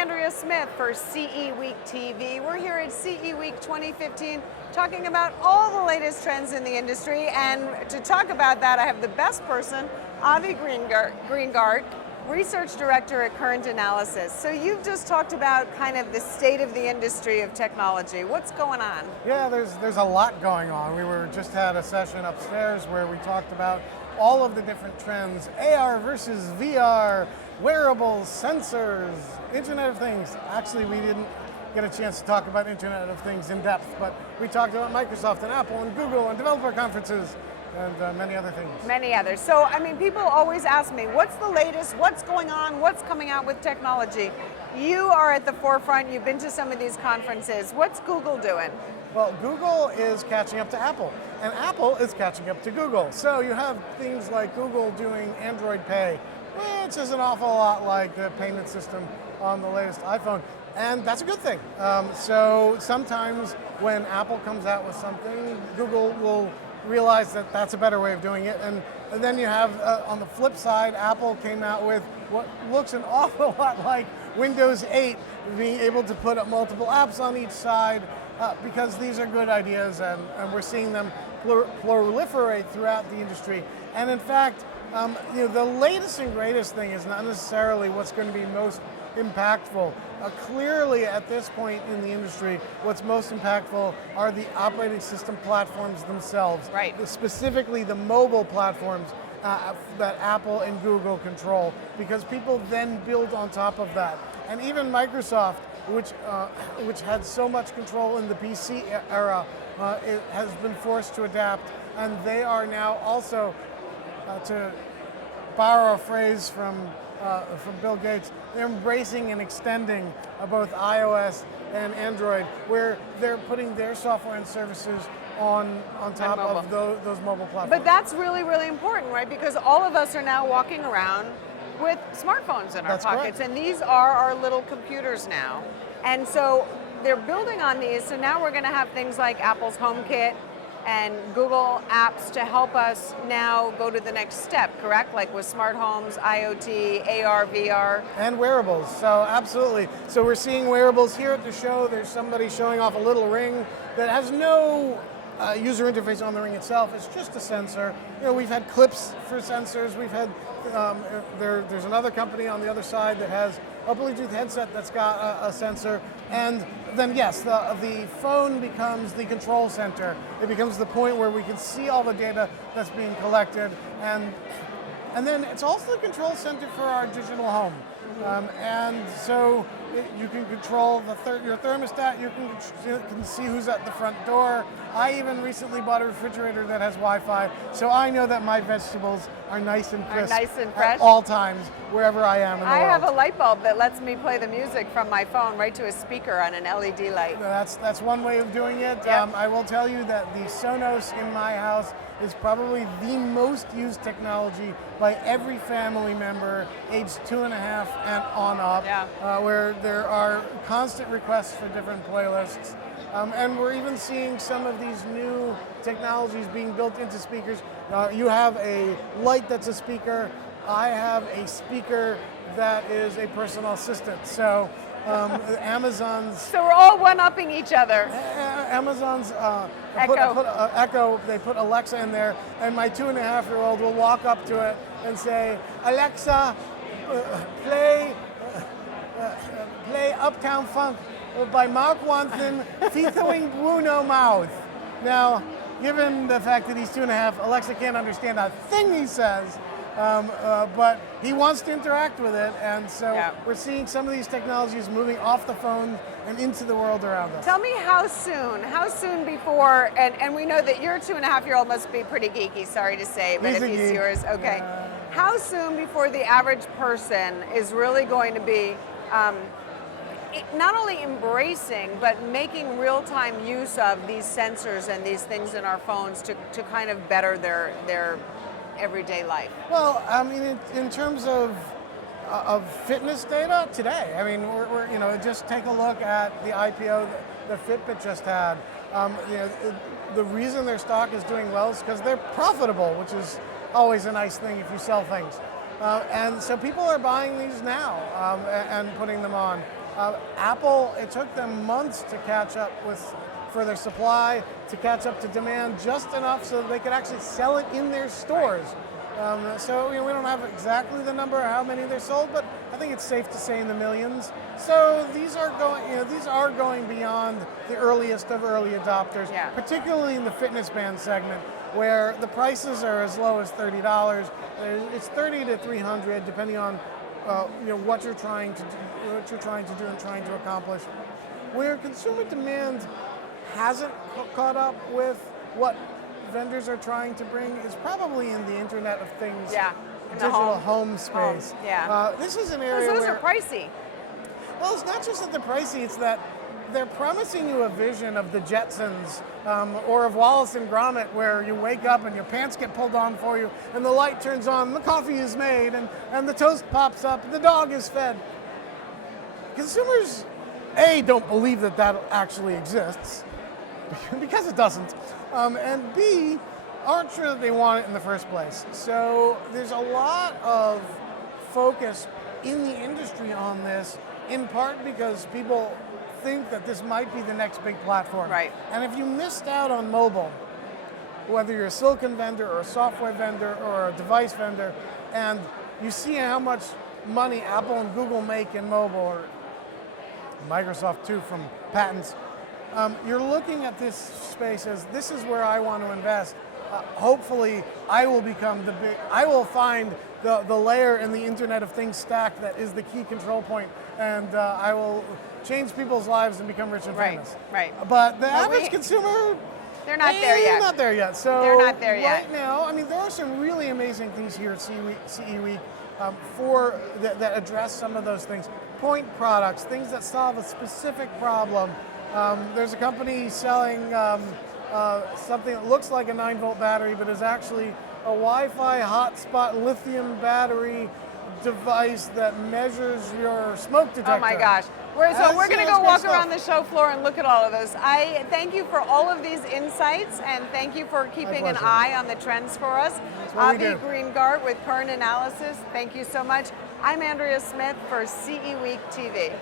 Andrea Smith for CE Week TV. We're here at CE Week 2015 talking about all the latest trends in the industry, and to talk about that I have the best person, Avi Greengart, Research Director at Current Analysis. So you've just talked about kind of the state of the industry of technology. What's going on? Yeah, there's a lot going on. We just had a session upstairs where we talked about all of the different trends, AR versus VR, wearables, sensors, Internet of Things. Actually, we didn't get a chance to talk about Internet of Things in depth, but we talked about Microsoft and Apple and Google and developer conferences and many other things. Many others. So, I mean, people always ask me, what's the latest, what's going on, what's coming out with technology? You are at the forefront, you've been to some of these conferences. What's Google doing? Well, Google is catching up to Apple, and Apple is catching up to Google. So you have things like Google doing Android Pay, which is an awful lot like the payment system on the latest iPhone, and that's a good thing. So sometimes when Apple comes out with something, Google will realize that that's a better way of doing it, and then you have, on the flip side, Apple came out with what looks an awful lot like Windows 8, being able to put up multiple apps on each side, because these are good ideas, and we're seeing them proliferate throughout the industry. And in fact, the latest and greatest thing is not necessarily what's going to be most impactful. Clearly, at this point in the industry, what's most impactful are the operating system platforms themselves. Right. Specifically, the mobile platforms that Apple and Google control, because people then build on top of that. And even Microsoft, which had so much control in the PC era, it has been forced to adapt, and they are now also, to borrow a phrase from Bill Gates, they're embracing and extending both iOS and Android, where they're putting their software and services on top of those mobile platforms. But that's really, really important, right? Because all of us are now walking around with smartphones in our pockets, correct. and these are our little computers now. And so they're building on these, so now we're going to have things like Apple's HomeKit and Google apps to help us now go to the next step, correct? Like with smart homes, IoT, AR, VR. And wearables, so absolutely. So we're seeing wearables here at the show. There's somebody showing off a little ring that has no user interface on the ring itself. It's just a sensor. We've had clips for sensors. We've had, there's another company on the other side that has a Bluetooth headset that's got a sensor. And then yes, the phone becomes the control center. It becomes the point where we can see all the data that's being collected. And then it's also the control center for our digital home. And so you can control your thermostat, you can see who's at the front door. I even recently bought a refrigerator that has Wi-Fi, so I know that my vegetables are nice and crisp at all times, wherever I am in the world. I have a light bulb that lets me play the music from my phone right to a speaker on an LED light. That's one way of doing it. Yep. I will tell you that the Sonos in my house is probably the most used technology by every family member aged 2.5 and on up, where there are constant requests for different playlists. And we're even seeing some of these new technologies being built into speakers. You have a light that's a speaker. I have a speaker that is a personal assistant. So Amazon's... So we're all one-upping each other. Amazon's Echo. They put Alexa in there, and my 2.5-year-old will walk up to it and say, Alexa, play Uptown Funk by Mark Ronson featuring Bruno Mars. Now, given the fact that he's 2.5, Alexa can't understand a thing he says, but he wants to interact with it, and so we're seeing some of these technologies moving off the phone and into the world around us. Tell me how soon before, and we know that your 2.5-year-old must be pretty geeky, sorry to say, but if he's yours, okay. How soon before the average person is really going to be not only embracing, but making real-time use of these sensors and these things in our phones to kind of better their everyday life? Well, I mean, in terms of fitness data today, I mean, we're just take a look at the IPO that Fitbit just had. The reason their stock is doing well is because they're profitable, which is always a nice thing if you sell things. And so people are buying these now and putting them on. Apple, it took them months to catch up for their supply, to catch up to demand just enough so that they could actually sell it in their stores. So we don't have exactly the number of how many they're sold, but I think it's safe to say in the millions. So these are going beyond the earliest of early adopters, particularly in the fitness band segment, where the prices are as low as $30. It's $30 to $300, depending on what you're trying to do and trying to accomplish. Where consumer demand hasn't caught up with what vendors are trying to bring is probably in the Internet of Things, digital home space. This is an area those where are pricey. Well, it's not just that they're pricey; it's that they're promising you a vision of the Jetsons or of Wallace and Gromit, where you wake up and your pants get pulled on for you, and the light turns on, and the coffee is made, and the toast pops up, and the dog is fed. Consumers, A, don't believe that actually exists, because it doesn't, and B, aren't sure that they want it in the first place. So there's a lot of focus in the industry on this, in part because people think that this might be the next big platform. Right. And if you missed out on mobile, whether you're a silicon vendor or a software vendor or a device vendor, and you see how much money Apple and Google make in mobile, or Microsoft too from patents, you're looking at this space as this is where I want to invest. Hopefully, I will find the layer in the Internet of Things stack that is the key control point, and I will change people's lives and become rich and famous. Right. But the average consumer, they're not there yet. Not there yet. So they're not there yet. Right now, I mean, there are some really amazing things here at CE Week that address some of those things. Point products, things that solve a specific problem. There's a company selling something that looks like a 9-volt battery, but is actually a Wi-Fi hotspot lithium battery device that measures your smoke detector. Oh my gosh. We're going to go walk around the show floor and look at all of those. I thank you for all of these insights, and thank you for keeping an eye on the trends for us. Avi Greengart with Current Analysis, thank you so much. I'm Andrea Smith for CE Week TV.